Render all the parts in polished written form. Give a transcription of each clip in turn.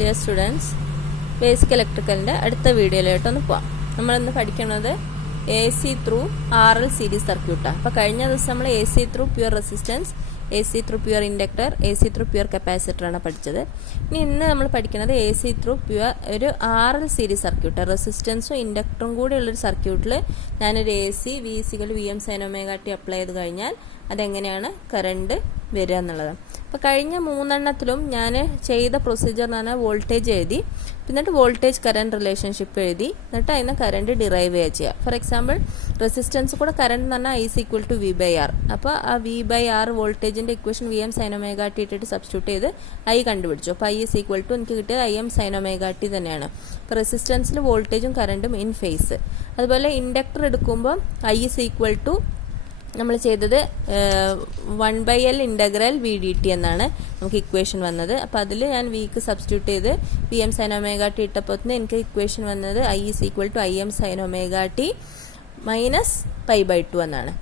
Dear students, basic ഇലക്ട്രിക്കലിൻ്റെ അടുത്ത വീഡിയോയിലോട്ടൊന്ന് പോവാം. നമ്മളിന്ന് പഠിക്കുന്നത് A C through R L series സർക്യൂട്ടാണ്. അപ്പോൾ കഴിഞ്ഞ ദിവസം നമ്മൾ A C through pure resistance, A C through pure inductor, A C through pure കപ്പാസിറ്ററാണ് പഠിച്ചത്. ഇന്ന് നമ്മൾ പഠിക്കുന്നത് എ സി ത്രൂ പ്യുവർ ഒരു ആർ എൽ സീരീസ് സർക്യൂട്ട്, റെസിസ്റ്റൻസും ഇൻഡക്ടറും കൂടിയുള്ളൊരു സർക്യൂട്ടിൽ ഞാനൊരു എ സി വി സികൾ V M sine omega T apply ചെയ്ത് കഴിഞ്ഞാൽ അതെങ്ങനെയാണ് കറണ്ട് വരിക എന്നുള്ളത്. അപ്പോൾ കഴിഞ്ഞ മൂന്നെണ്ണത്തിലും ഞാൻ ചെയ്ത പ്രൊസീജിയർ എന്ന് പറഞ്ഞാൽ വോൾട്ടേജ് എഴുതി, എന്നിട്ട് വോൾട്ടേജ് കറണ്ട് റിലേഷൻഷിപ്പ് എഴുതി, എന്നിട്ട് അതിന് കറണ്ട് ഡിറൈവ് ചെയ്യുക. ഫോർ എക്സാമ്പിൾ റെസിസ്റ്റൻസ് കൂടെ കറണ്ട് എന്ന് പറഞ്ഞാൽ I equal to V by R. അപ്പോൾ ആ വി ബൈ ആർ വോൾട്ടേജിൻ്റെ equation V M sine omega T ഇട്ടിട്ട് സബ്സ്റ്റിറ്റ്യൂട്ട് ചെയ്ത് ഐ കണ്ടുപിടിച്ചു. അപ്പോൾ ഐ ഈക്വൽ ടു എനിക്ക് കിട്ടിയത് I M sine omega T തന്നെയാണ്. അപ്പോൾ റെസിസ്റ്റൻസിൽ വോൾട്ടേജും കറണ്ടും ഇൻ ഫേസ്. അതുപോലെ ഇൻഡക്ടർ എടുക്കുമ്പോൾ ഐ ഈക്വൽ ടു നമ്മൾ ചെയ്തത് 1/L integral V D T എന്നാണ് നമുക്ക് ഇക്വേഷൻ വന്നത്. അപ്പോൾ അതിൽ ഞാൻ വിക്ക് സബ്സ്റ്റിറ്റ്യൂട്ട് ചെയ്ത് V M sine omega T ഇട്ടപ്പോൾ എനിക്ക് ഇക്വേഷൻ വന്നത് I is equal to I M sine omega T minus π/2 എന്നാണ്.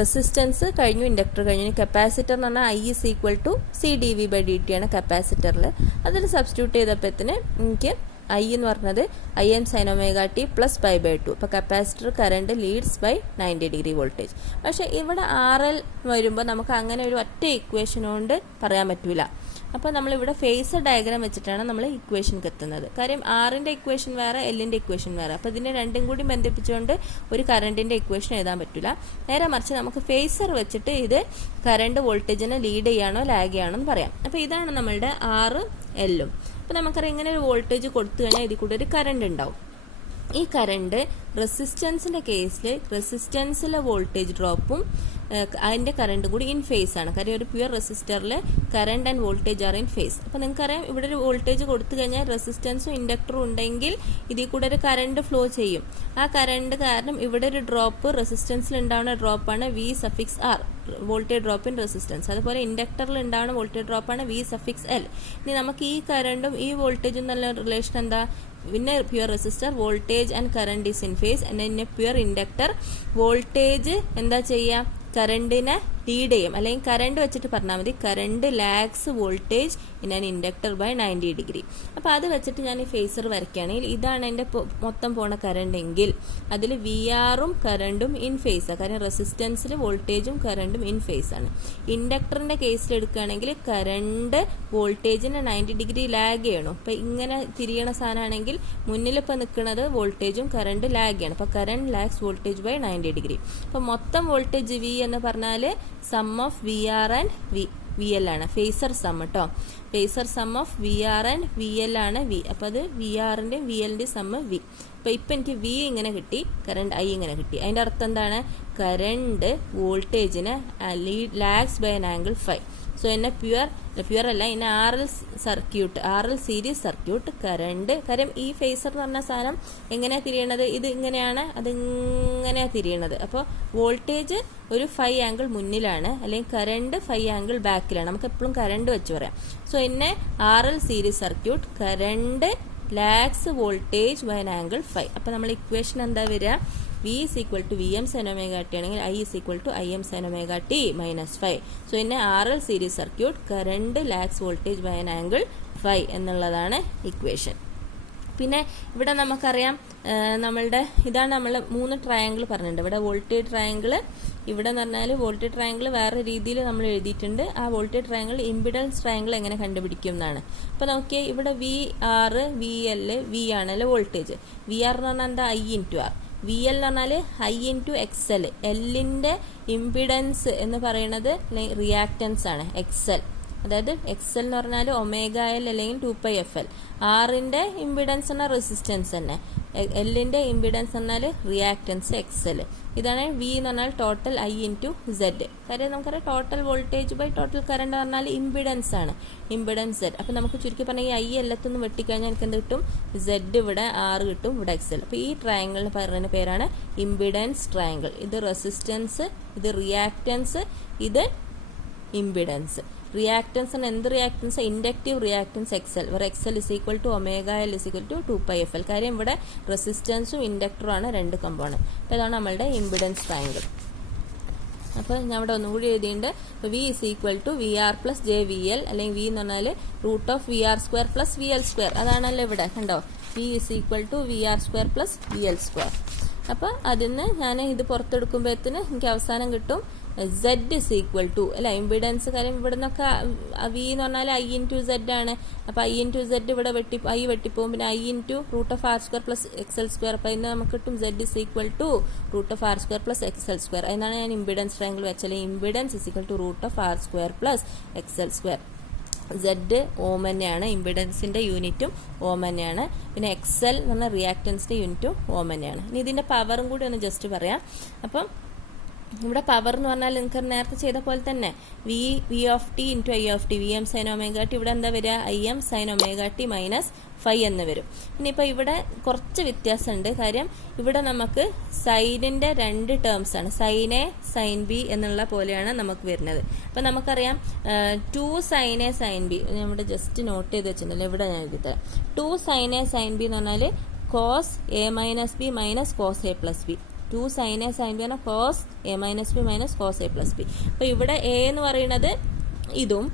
റെസിസ്റ്റൻസ് കഴിഞ്ഞു, ഇൻഡക്ടർ കഴിഞ്ഞു. കപ്പാസിറ്റർ എന്ന് പറഞ്ഞാൽ I is equal to C D V by D T ആണ് കപ്പാസിറ്ററിൽ. അതിൽ സബ്സ്റ്റിറ്റ്യൂട്ട് ചെയ്തപ്പോഴത്തേന് എനിക്ക് ഐ എന്ന് പറഞ്ഞത് I M sine omega T plus π/2. അപ്പോൾ capacitor current leads by 90 degree voltage. പക്ഷേ ഇവിടെ ആർ എൽ വരുമ്പോൾ നമുക്ക് അങ്ങനെ ഒരു ഒറ്റ ഇക്വേഷൻ കൊണ്ട് പറയാൻ പറ്റില്ല. അപ്പോൾ നമ്മളിവിടെ ഫേസർ ഡയഗ്രാം വെച്ചിട്ടാണ് നമ്മൾ ഇക്വേഷനിലേക്ക് എത്തുന്നത്. കാര്യം ആറിൻ്റെ ഇക്വേഷൻ വേറെ, എല്ലിൻ്റെ ഇക്വേഷൻ വേറെ. അപ്പോൾ ഇതിനെ രണ്ടും കൂടി ബന്ധിപ്പിച്ചുകൊണ്ട് ഒരു കറണ്ടിൻ്റെ ഇക്വേഷൻ എഴുതാൻ പറ്റില്ല. നേരെ മറിച്ച് നമുക്ക് ഫേസർ വെച്ചിട്ട് ഇത് കറണ്ട് വോൾട്ടേജിനെ ലീഡ് ചെയ്യാനോ ലാഗ് ചെയ്യാനോ എന്ന് പറയാം. അപ്പോൾ ഇതാണ് നമ്മളുടെ ആറും എല്ലും. അപ്പോൾ നമുക്കറിയാം ഇങ്ങനെ ഒരു വോൾട്ടേജ് കൊടുത്തു കഴിഞ്ഞാൽ ഇതിൽ കൂടെ ഒരു കറണ്ട് ഉണ്ടാവും. ഈ കറണ്ട് റെസിസ്റ്റൻസിൻ്റെ കേസിൽ റെസിസ്റ്റൻസിലെ വോൾട്ടേജ് ഡ്രോപ്പും അതിൻ്റെ കറണ്ട് കൂടി ഇൻ ഫേസ് ആണ്. കാര്യം ഒരു പ്യുവർ റെസിസ്റ്ററിൽ current and voltage are in phase. അപ്പോൾ നിങ്ങൾക്കറിയാം ഇവിടെ ഒരു വോൾട്ടേജ് കൊടുത്തു കഴിഞ്ഞാൽ റെസിസ്റ്റൻസും ഇൻഡക്ടറും ഉണ്ടെങ്കിൽ ഇതിൽ കൂടെ ഒരു കറണ്ട് ഫ്ലോ ചെയ്യും. ആ കറണ്ട് കാരണം ഇവിടെ ഒരു ഡ്രോപ്പ് റെസിസ്റ്റൻസിൽ ഉണ്ടാവുന്ന ഡ്രോപ്പാണ് V suffix R, voltage drop in resistance. അതുപോലെ ഇൻഡക്ടറിൽ ഉണ്ടാവുന്ന വോൾട്ടേജ് ഡ്രോപ്പാണ് വി സഫിക്സ് എൽ. ഇനി നമുക്ക് ഈ കറണ്ടും ഈ വോൾട്ടേജും നല്ല റിലേഷൻ എന്താ? In a pure resistor voltage and current is in phase, and in a pure inductor voltage എന്താ ചെയ്യുക? കറണ്ടിനെ ലീഡ് ചെയ്യും. അല്ലെങ്കിൽ കറണ്ട് വെച്ചിട്ട് പറഞ്ഞാൽ മതി, current lags voltage in an inductor by 90 degree. അപ്പോൾ അത് വെച്ചിട്ട് ഞാൻ ഈ ഫേസർ വരയ്ക്കുകയാണെങ്കിൽ ഇതാണ് എൻ്റെ മൊത്തം പോണ കറണ്ട് എങ്കിൽ അതിൽ വി ആറും കറണ്ടും ഇൻ ഫേസാണ്. കാരണം റെസിസ്റ്റൻസിൽ വോൾട്ടേജും കറണ്ടും ഇൻ ഫേസാണ്. ഇൻഡക്ടറിൻ്റെ കേസിൽ എടുക്കുകയാണെങ്കിൽ കറണ്ട് വോൾട്ടേജിന് 90 ഡിഗ്രി ലാഗ് ചെയ്യണം. അപ്പോൾ ഇങ്ങനെ തിരിയണ സാധനമാണെങ്കിൽ മുന്നിലിപ്പോൾ നിൽക്കുന്നത് വോൾട്ടേജും കറണ്ട് ലാഗ് ചെയ്യണം. അപ്പോൾ current lags voltage by 90 degree. അപ്പോൾ മൊത്തം വോൾട്ടേജ് വി എന്ന് പറഞ്ഞാൽ sum of V R and V L ആണ്. ഫേസർ സം കേട്ടോ, phasor sum of V R and V L ആണ് വി. അപ്പോൾ അത് വി ആറിൻ്റെയും വി എല്ലിൻ്റെയും സമ്മ് വി. അപ്പോൾ ഇപ്പം എനിക്ക് വി ഇങ്ങനെ കിട്ടി, കറണ്ട് ഐ ഇങ്ങനെ കിട്ടി. അതിൻ്റെ അർത്ഥം എന്താണ്? കറണ്ട് വോൾട്ടേജിന് lags by an angle phi. So എന്നെ പ്യുവർ അല്ല, ഇന്നെ R L circuit, R L series circuit current. കാര്യം ഈ ഫേസർ എന്ന് പറഞ്ഞ സാധനം എങ്ങനെയാണ് തിരിയണത്? ഇത് ഇങ്ങനെയാണ്, അത് ഇങ്ങനെയാണ് തിരിയണത്. അപ്പോൾ വോൾട്ടേജ് ഒരു 5 ആംഗിൾ മുന്നിലാണ്, അല്ലെങ്കിൽ കറണ്ട് 5 ആംഗിൾ ബാക്കിലാണ്. നമുക്ക് എപ്പോഴും കറണ്ട് വെച്ച് പറയാം. So in a R L series circuit current lags voltage by an angle 5. അപ്പോൾ നമ്മൾ ഇക്വേഷൻ എന്താ വരിക? V is equal to V M sine omega T ആണെങ്കിൽ I is equal to I M sine omega T minus 5. So in a R L series circuit current lags voltage by an angle 5 എന്നുള്ളതാണ് equation. പിന്നെ ഇവിടെ നമുക്കറിയാം നമ്മളുടെ ഇതാണ് നമ്മൾ 3 triangle പറഞ്ഞിട്ടുണ്ട്. ഇവിടെ വോൾട്ടേജ് ട്രയാങ്കിൾ, ഇവിടെ എന്ന് പറഞ്ഞാൽ വോൾട്ടേജ് ട്രയാങ്കിൾ വേറെ രീതിയിൽ നമ്മൾ എഴുതിയിട്ടുണ്ട്. ആ വോൾട്ടേജ് ട്രയാങ്കിൾ ഇമ്പിഡൻസ് ട്രയാങ്കിൾ എങ്ങനെ കണ്ടുപിടിക്കും എന്നാണ്. അപ്പോൾ നോക്കിയാൽ ഇവിടെ V R V L V ആണല്ലോ വോൾട്ടേജ്. വി ആർ എന്ന് പറഞ്ഞാൽ എന്താ? I into R. V L എന്ന് പറഞ്ഞാൽ ഐ ഇൻറ്റു എക്സ് എൽ. എല്ലിൻ്റെ ഇമ്പിഡൻസ് എന്ന് പറയുന്നത് റിയാക്റ്റൻസ് ആണ് എക്സ് എൽ. അതായത് എക്സ് എൽ എന്ന് പറഞ്ഞാൽ ഒമേഗ എൽ അല്ലെങ്കിൽ 2πfl. ആറിൻ്റെ ഇമ്പിഡൻസ് എന്നാൽ റെസിസ്റ്റൻസ് തന്നെ, എല്ലിൻ്റെ ഇമ്പിഡൻസ് എന്നാൽ റിയാക്റ്റൻസ് എക്സ് എൽ. ഇതാണ് വി എന്ന് പറഞ്ഞാൽ ടോട്ടൽ ഐ ഇൻറ്റു സെഡ്. കാര്യം നമുക്കറിയാം total voltage by total current പറഞ്ഞാൽ ഇമ്പിഡൻസ് ആണ്, ഇമ്പിഡൻസ് സെഡ്. അപ്പോൾ നമുക്ക് ചുരുക്കി പറഞ്ഞാൽ ഈ ഐ എല്ലാത്തൊന്നും വെട്ടിക്കഴിഞ്ഞാൽ എനിക്ക് എന്ത് കിട്ടും? സെഡ് ഇവിടെ ആർ കിട്ടും, ഇവിടെ എക്സ് എൽ. അപ്പോൾ ഈ ട്രയാങ്കിളിന് പറയുന്ന പേരാണ് ഇമ്പിഡൻസ് ട്രയാങ്കിൾ. ഇത് റെസിസ്റ്റൻസ്, ഇത് റിയാക്റ്റൻസ്, ഇത് ഇമ്പിഡൻസ്. റിയാക്റ്റൻസ് എന്ത് റിയാക്റ്റൻസ്? ഇൻഡക്റ്റീവ് റിയാക്റ്റൻസ് എക്സൽ, വേറെ X L is equal to omega L is equal to 2πfl. കാര്യം ഇവിടെ റെസിസ്റ്റൻസും ഇൻഡക്ടറും ആണ് രണ്ട് കമ്പോണന്റ്. അപ്പോൾ ഇതാണ് നമ്മളുടെ ഇമ്പിഡൻസ് ട്രയാങ്കിൾ. അപ്പോൾ ഞാൻ ഇവിടെ ഒന്നുകൂടി എഴുതിയിട്ടുണ്ട്. അപ്പോൾ V is equal to V R plus J V L, അല്ലെങ്കിൽ വി എന്ന് പറഞ്ഞാൽ root of V R square plus V L square. അതാണല്ലോ ഇവിടെ കണ്ടോ, V is equal to V R square plus V L square. അപ്പോൾ അതിന് ഞാൻ ഇത് പുറത്തെടുക്കുമ്പോഴത്തേന് എനിക്ക് അവസാനം കിട്ടും സെഡ് ഇസ് ഈക്വൽ ടു അല്ല ഇമ്പിഡൻസ്. കാര്യം ഇവിടെ നിന്നൊക്കെ വി എന്ന് പറഞ്ഞാൽ ഐ ഇൻറ്റു സെഡ് ആണ്. അപ്പോൾ ഐ ഇൻറ്റു സെഡ് ഇവിടെ ഐ വെട്ടിപ്പോകും. പിന്നെ I into root of R square plus X L square. അപ്പോൾ അതിന് നമുക്ക് കിട്ടും Z is equal to root of R square plus X L square. അതിനാണ് ഞാൻ ഇമ്പിഡൻസ് ട്രയാങ്കിൾ വെച്ചാൽ impedance is equal to root of R square plus X L square. Z ohm തന്നെയാണ്, ഇമ്പിഡൻസിന്റെ യൂണിറ്റും ഓം തന്നെയാണ്. പിന്നെ എക്സ് എൽ എന്ന് പറഞ്ഞാൽ റിയാക്ടൻസിന്റെ യൂണിറ്റും ഓം തന്നെയാണ്. ഇനി ഇതിന്റെ പവറും കൂടി ഒന്ന് ജസ്റ്റ് പറയാം. അപ്പം ഇവിടെ പവർ എന്ന് പറഞ്ഞാൽ നിങ്ങൾക്ക് നേരത്തെ ചെയ്ത പോലെ തന്നെ V of T into I of T, V M sine omega T. ഇവിടെ എന്താ വരിക, I M sine omega T minus phi എന്ന് വരും. ഇനിയിപ്പോൾ ഇവിടെ കുറച്ച് വ്യത്യാസമുണ്ട്. കാര്യം ഇവിടെ നമുക്ക് സൈനിന്റെ രണ്ട് ടേംസ് ആണ്, സൈൻ എ സൈൻ ബി എന്നുള്ള പോലെയാണ് നമുക്ക് വരുന്നത്. അപ്പം നമുക്കറിയാം 2 സൈൻ എ സൈൻ ബി, നമ്മുടെ ജസ്റ്റ് നോട്ട് ചെയ്ത് വെച്ചിട്ടുണ്ടല്ലോ, ഇവിടെ ഞാൻ എഴുതിത്തരാം. 2 സൈൻ എ സൈൻ ബി എന്ന് പറഞ്ഞാൽ cos A minus B minus cos A plus B. 2 sine A sine B ആണ് cos A minus B minus cos A plus B. അപ്പോൾ ഇവിടെ എ എന്ന് പറയുന്നത് ഇതും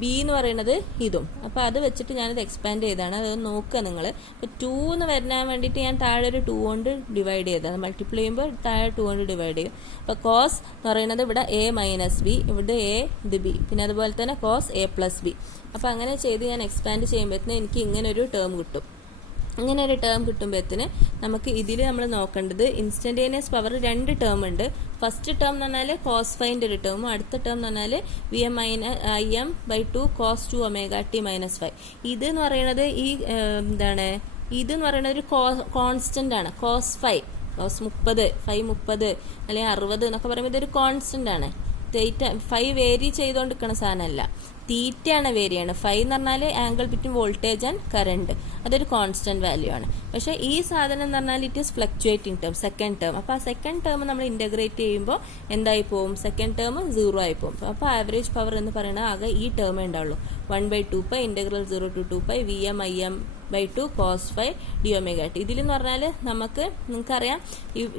ബി എന്ന് പറയുന്നത് ഇതും. അപ്പോൾ അത് വെച്ചിട്ട് ഞാനിത് എക്സ്പാൻഡ് ചെയ്താണ്, അത് നോക്കുക നിങ്ങൾ. അപ്പോൾ 2 എന്ന് വരാൻ വേണ്ടിയിട്ട് ഞാൻ താഴെ ഒരു 2 കൊണ്ട് ഡിവൈഡ് ചെയ്തത്, മൾട്ടിപ്ലൈ ചെയ്യുമ്പോൾ താഴെ 2 കൊണ്ട് ഡിവൈഡ് ചെയ്യും. അപ്പോൾ കോസ് എന്ന് പറയുന്നത് ഇവിടെ എ മൈനസ് ബി, ഇവിടെ എ ഇത് ബി, പിന്നെ അതുപോലെ തന്നെ കോസ് എ പ്ലസ് ബി. അപ്പോൾ അങ്ങനെ ചെയ്ത് ഞാൻ എക്സ്പാൻഡ് ചെയ്യുമ്പോഴത്തേന് എനിക്ക് ഇങ്ങനെ ഒരു ടേം കിട്ടും. ഇങ്ങനെ ഒരു ടേം കിട്ടുമ്പോഴത്തേന് നമുക്ക് ഇതിൽ നമ്മൾ നോക്കേണ്ടത് ഇൻസ്റ്റന്റേനിയസ് പവർ 2 ടേം ഉണ്ട്. ഫസ്റ്റ് ടേം എന്ന് പറഞ്ഞാൽ കോസ് ഫൈൻ്റെ ഒരു ടേമും, അടുത്ത ടേം എന്ന് പറഞ്ഞാൽ V M I M by 2 cos 2 omega T minus 5. ഇത് എന്ന് പറയുന്നത് എന്താണ്, ഇതെന്ന് പറയുന്നത് ഒരു കോൺസ്റ്റന്റ് ആണ്. കോസ് 5 കോസ് 30 5 അല്ലെങ്കിൽ 60 എന്നൊക്കെ പറയുമ്പോൾ ഇതൊരു കോൺസ്റ്റന്റ് ആണ്. 5 വേരി ചെയ്തുകൊണ്ടിരിക്കുന്ന സാധനമല്ല, തീറ്റയാണ് വേരി ആണ്. 5 എന്ന് പറഞ്ഞാൽ angle between voltage and current, അതൊരു കോൺസ്റ്റന്റ് വാല്യൂ ആണ്. പക്ഷേ ഈ സാധനം എന്ന് പറഞ്ഞാൽ it is fluctuating term, second term. അപ്പോൾ ആ സെക്കൻഡ് ടേം നമ്മൾ ഇന്റഗ്രേറ്റ് ചെയ്യുമ്പോൾ എന്തായി പോകും, സെക്കൻഡ് ടേം 0 ആയി പോകും. അപ്പോൾ ആവറേജ് പവർ എന്ന് പറയുന്നത് ആകെ ഈ ടേമേ ഉണ്ടാവുള്ളൂ. 1/2π integral 0 to 2π V M I M by 2 cos 5 D omega T. ഇതിലെന്ന് പറഞ്ഞാൽ നിങ്ങൾക്കറിയാം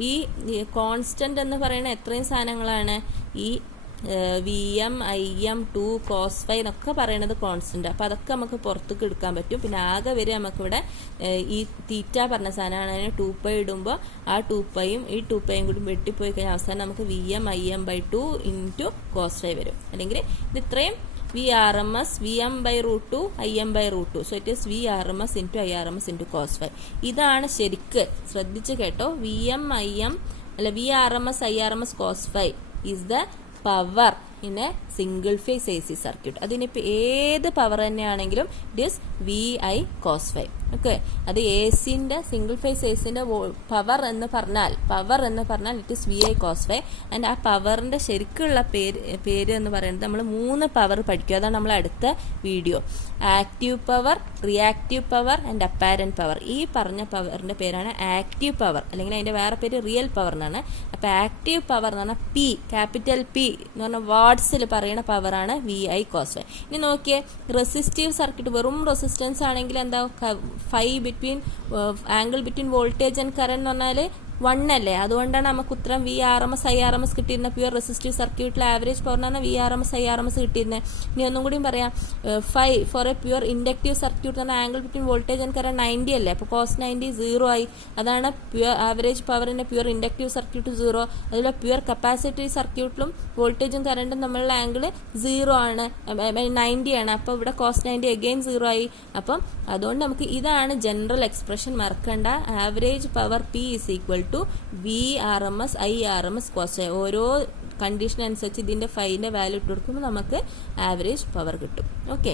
ഈ കോൺസ്റ്റന്റ് എന്ന് പറയുന്ന എത്രയും സാധനങ്ങളാണ്, ഈ V M I M 2 cos 5 എന്നൊക്കെ പറയുന്നത് കോൺസ്റ്റന്റ്. അപ്പോൾ അതൊക്കെ നമുക്ക് പുറത്തേക്ക് എടുക്കാൻ പറ്റും. പിന്നെ ആകെ വരെ നമുക്കിവിടെ ഈ തീറ്റ പറഞ്ഞ സാധനമാണ്. അതിന് 2π ഇടുമ്പോൾ ആ 2πയും ഈ 2πയും കൂടി വെട്ടിപ്പോയി കഴിഞ്ഞാൽ അവസാനം നമുക്ക് V M I M by 2 into cos 5 വരും. അല്ലെങ്കിൽ ഇത് ഇത്രയും V R M S V M by root 2 I M by root 2. So it is V R M S into I R M S into cos 5. ഇതാണ് ശരിക്ക് ശ്രദ്ധിച്ച് കേട്ടോ. V M I M അല്ല V R M S I R M S cos 5 is the power in A single phase A C circuit. അതിനിപ്പോൾ ഏത് power തന്നെയാണെങ്കിലും it is V I cos 5. Okay, അത് A സിന്റെ single phase A സിന്റെ power എന്ന് പറഞ്ഞാൽ it is V I cos 5. And ആ പവറിന്റെ ശരിക്കുള്ള പേര് എന്ന് പറയുന്നത് നമ്മൾ 3 പവർ പഠിക്കും. അതാണ് നമ്മൾ അടുത്ത video. Active power, reactive power and apparent power. ഈ പറഞ്ഞ പവറിന്റെ പേരാണ് ആക്റ്റീവ് പവർ, അല്ലെങ്കിൽ അതിന്റെ വേറെ പേര് റിയൽ പവർ എന്നാണ്. അപ്പോൾ ആക്റ്റീവ് പവർ എന്ന് പറഞ്ഞാൽ പി, ക്യാപിറ്റൽ പി എന്ന് പറഞ്ഞാൽ വാട്ട്സിൽ പറയുന്ന പവറാണ് വി ഐ കോസ് 5. ഇനി നോക്കിയേ, റെസിസ്റ്റീവ് സർക്യൂട്ട് വെറും റെസിസ്റ്റൻസ് ആണെങ്കിൽ എന്താ, angle between voltage and current എന്ന് പറഞ്ഞാൽ 1 അല്ലേ. അതുകൊണ്ടാണ് നമുക്ക് ഉത്തരം V R M S I R M S കിട്ടിയിരുന്നത്. പ്യുവർ റെസിസ്റ്റീവ് സർക്യൂട്ടിലെ ആവറേജ് പവർ എന്ന് പറഞ്ഞാൽ V R M S I R M S കിട്ടിയിരുന്നത്. ഇനി ഒന്നും കൂടിയും പറയാം, 5 for a pure inductive circuit എന്ന് പറഞ്ഞാൽ angle between voltage and current 90 അല്ലേ. അപ്പോൾ കോസ് 90 0 ആയി. അതാണ് പ്യുവർ ആവറേജ് പവറിന്റെ പ്യുവർ ഇൻഡക്റ്റീവ് സർക്യൂട്ട് 0. അതുപോലെ പ്യുവർ കപ്പാസിറ്റീവ് സർക്യൂട്ടിലും വോൾട്ടേജും കറണ്ടും തമ്മിലുള്ള ആംഗിൾ 0 ആണ്, 90 ആണ്. അപ്പോൾ ഇവിടെ കോസ് 90 അഗെയിൻ 0 ആയി. അപ്പം അതുകൊണ്ട് നമുക്ക് ഇതാണ് ജനറൽ എക്സ്പ്രഷൻ, മറക്കണ്ട. Average power P is equal to V R M S I R M S cos 5. ഓരോ കണ്ടീഷൻ അനുസരിച്ച് ഇതിന്റെ 5ന്റെ വാല്യൂ ഇട്ട് കൊടുക്കുമ്പോൾ നമുക്ക് ആവറേജ് പവർ കിട്ടും. ഓക്കെ.